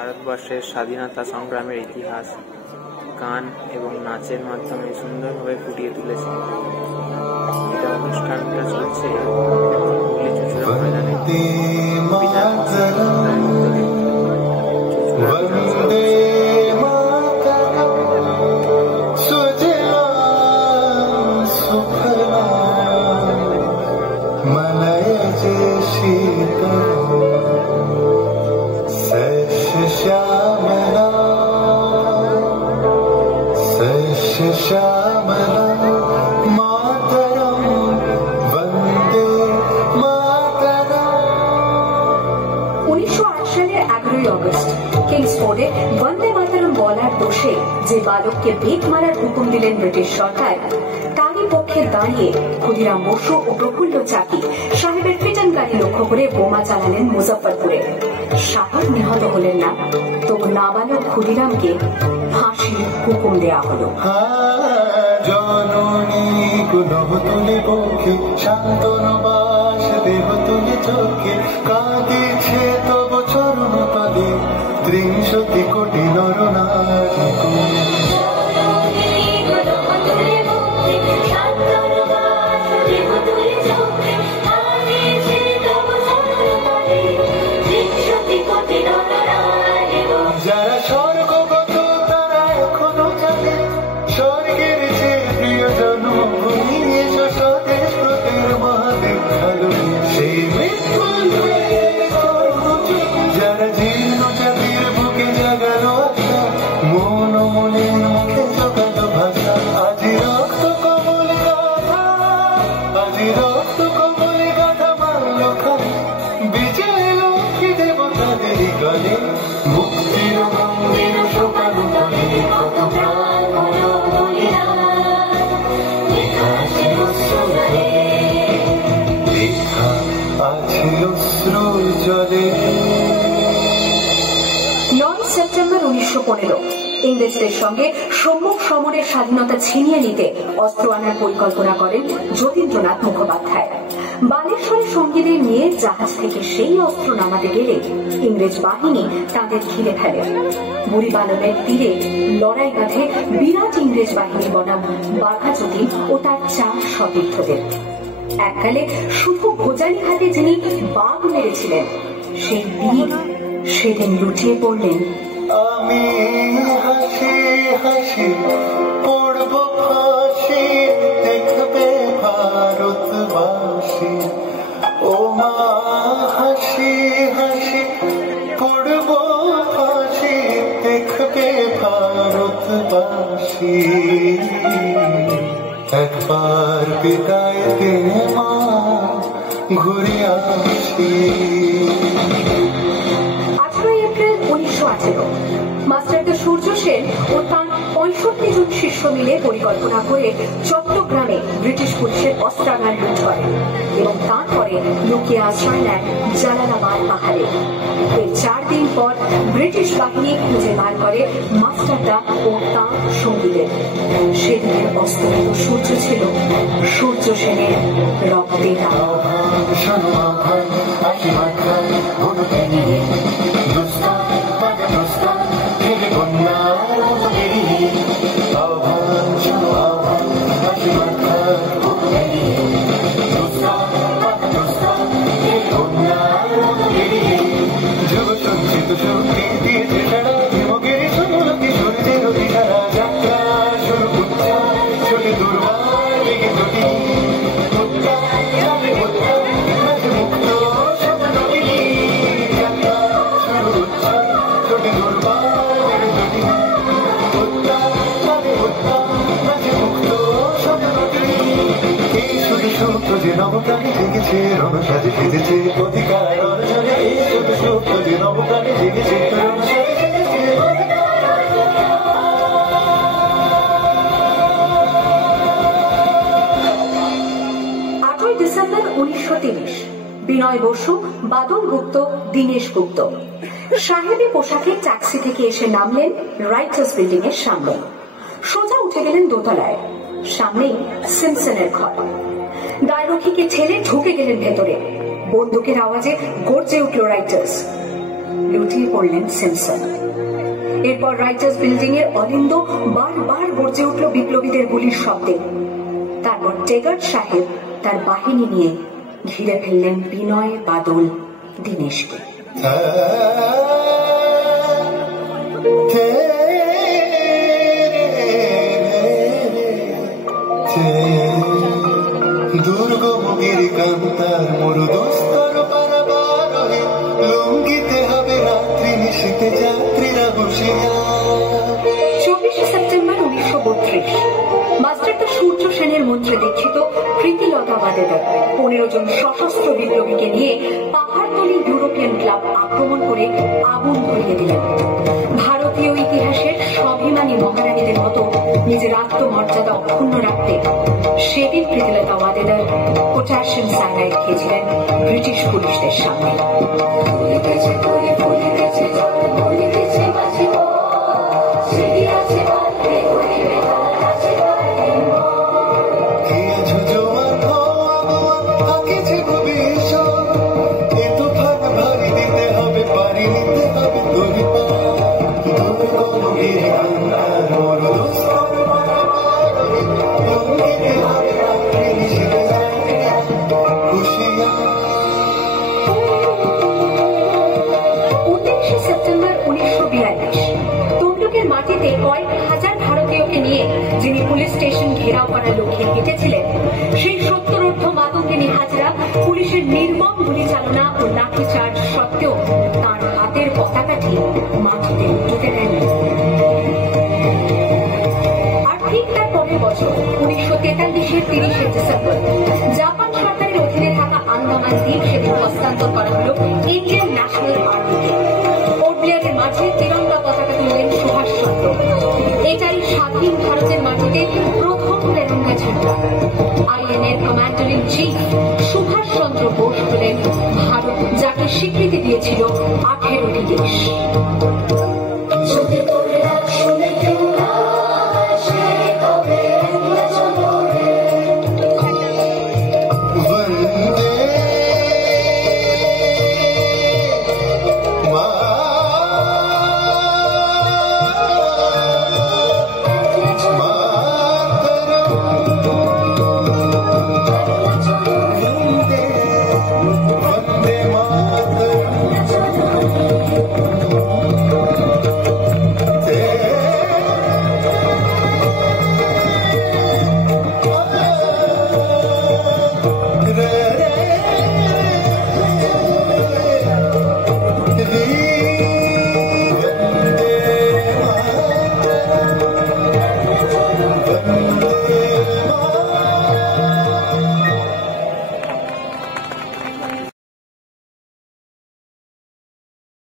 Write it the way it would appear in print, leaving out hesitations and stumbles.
ভারতবর্ষের স্বাধীনতা সংগ্রামের ইতিহাস গান এবং নাচের মাধ্যমে সুন্দরভাবে ফুটিয়ে তুলেছে। এটা অনুষ্ঠানটা চলছে হুগলি চুঁচুড়া ময়দানে वंदे मातरम বলার দোষে যে বালককে বেত মারার হুকুম দিলেন ব্রিটিশ সরকার, তারই পক্ষে দাঁড়িয়ে ক্ষুদিরাম বসু ও প্রফুল্ল চাকি সাহেবের ফিটনকারী লক্ষ্য করে বোমা চালালেন মুজফ্ফরপুরে। সাহেব নিহত হলেন না, তবু নাবালক ক্ষুদিরামকে ফাঁসির হুকুম দেয়া হলো। ত্রিশতি কোটি নরনারী যারা স্বর্গগত তারা এখনো জানে স্বর্গের যে প্রিয় জন্মভূমি এসো স্বদেশ প্রতির মহাদেখালো সেই মৃত্যু যারা জীর্ণ জাতির বুকে জাগালো আশা মন মনের মুখে জোগালো ভাষা আজি রক্ত কমল গাথা আজি রক্ত কমল গাথা মারল খালি বিজয় লক্ষ্মী দেবতাদের গলে মুক্তির মন্দির শোকালো তলে কত প্রাণ হলো বলিদান লেখা ছিল অশ্রুজলে লেখা আছে অশ্রুজলে। 9 সেপ্টেম্বর 1915 ইংরেজদের সঙ্গে সম্মুখ সমরের স্বাধীনতা ছিনিয়ে নিতে অস্ত্র আনার পরিকল্পনা করেন যতীন্দ্রনাথ মুখোপাধ্যায়। বালেশ্বরের সঙ্গীদের নিয়ে জাহাজ থেকে সেই অস্ত্র নামাতে গেলে ইংরেজ বাহিনী তাদের ঘিরে ফেলে। বুড়িবালনের তীরে লড়াই বাঁধে বিরাট ইংরেজ বাহিনী বনাম বাঘা যতীন ও তার 4 সতীর্থদের। এককালে শুধু ভোজালি হাতে যিনি বাঘ মেরেছিলেন, সেই বীর সেদিন লুটিয়ে পড়লেন। আমি হাসি হাসি পড়ব ফাঁসি দেখবে ভারতবাসী ও মা হাসি হাসি পড়ব ফাঁসি দেখবে ভারতবাসী একবার বিদায় দে মা ঘুরে আসি। 18 এপ্রিল 1918 মাস্টারদা সূর্য সেন ও তাঁর 65 জন শিষ্য মিলে পরিকল্পনা করে চট্টগ্রামে ব্রিটিশ পুলিশের অস্ত্রাগার লুট করে এবং তারপরে লুকিয়ে আশ্রয় নেন জালালাবাদ পাহাড়ে। এর 4 দিন পর ব্রিটিশ বাহিনী খুঁজে বার করে মাস্টারদা ও তাঁর সঙ্গীদের। সেদিনের অস্তমিত সূর্য ছিল সূর্য সেনের রক্তে নবপ্রাণী জেগেছে রণসাজে সেজেছে অধিকার অর্জনে শুধু সত্য যে নবপ্রাণী জেগেছে রণসাজে সেজেছে অধিকার। 8 ডিসেম্বর 1930 বিনয় বসু, বাদল গুপ্ত, দীনেশ গুপ্ত সাহেবী পোশাকে ট্যাক্সি থেকে এসে নামলেন রাইটার্স বিল্ডিং এর সামনে। সোজা উঠে গেলেন দোতলায়। সামনেই সিমসনের ঘর। দায়রক্ষীকে ঠেলে ঢুকে গেলেন ভেতরে। বন্দুকের আওয়াজে গর্জে উঠল রাইটার্স। লুটিয়ে পড়লেন সিমসন। এরপর রাইটার্স বিল্ডিং এর অলিন্দ বারবার গর্জে উঠল বিপ্লবীদের গুলির শব্দে। তারপর টেগার্ট সাহেব তার বাহিনী নিয়ে ঘিরে ফেললেন বিনয়, বাদল, দীনেশকে। দুর্গম গিরিকান্তার মরুদস্তর পারাবার হয়ে লুঙ্গিতে হবে রাত্রি নিশীতে যাত্রীরা হুঁশিয়ার। 24শে সেপ্টেম্বর 1932 মাস্টারদা সূর্য সেনের মন্ত্রে দীক্ষিত প্রীতিলতা ওয়াদেদার 15 জন সশস্ত্র বিপ্লবীকে নিয়ে পাহাড়তলি ইউরোপিয়ান ক্লাব আক্রমণ করে আগুন ধরিয়ে দিলেন। ভারতীয় ইতিহাসের স্বাভিমানী মহারানীদের মতো নিজের আত্মমর্যাদা অক্ষুণ্ণ রাখতে সেদিন প্রীতিলতা ওয়াদেদার পটাশিয়াম সায়ানাইড খেয়েছিলেন ব্রিটিশ পুলিশদের সামনে। যিনি পুলিশ স্টেশন ঘেরাও করার লক্ষ্যে হেঁটেছিলেন, সেই 70 মাতঙ্গিনী হাজরা পুলিশের নির্মম গুলি চালনা ও লাঠিচার্জ সত্ত্বেও তার হাতের পতাকাটি মাটিতে উঠতে দেননি। আর ঠিক তার পরের বছর 1943-এর 30শে ডিসেম্বর জাপান সরকারের অধীনে থাকা আন্দামান দ্বীপ সেদিন হস্তান্তর করা হল ইন্ডিয়ান ন্যাশনাল আর্মিকে। পোর্ট ব্লেয়ারের মাঝে তিরঙ্গা পতাকা তুললেন সুভাষচন্দ্র। এটাই স্বাধীন ভারতের মাটিতে প্রথম তেরঙ্গা ঝান্ডা। আইএনএর commander in chief Subhash Chandra Bose হলেন ভারত, যাকে স্বীকৃতি দিয়েছিল 18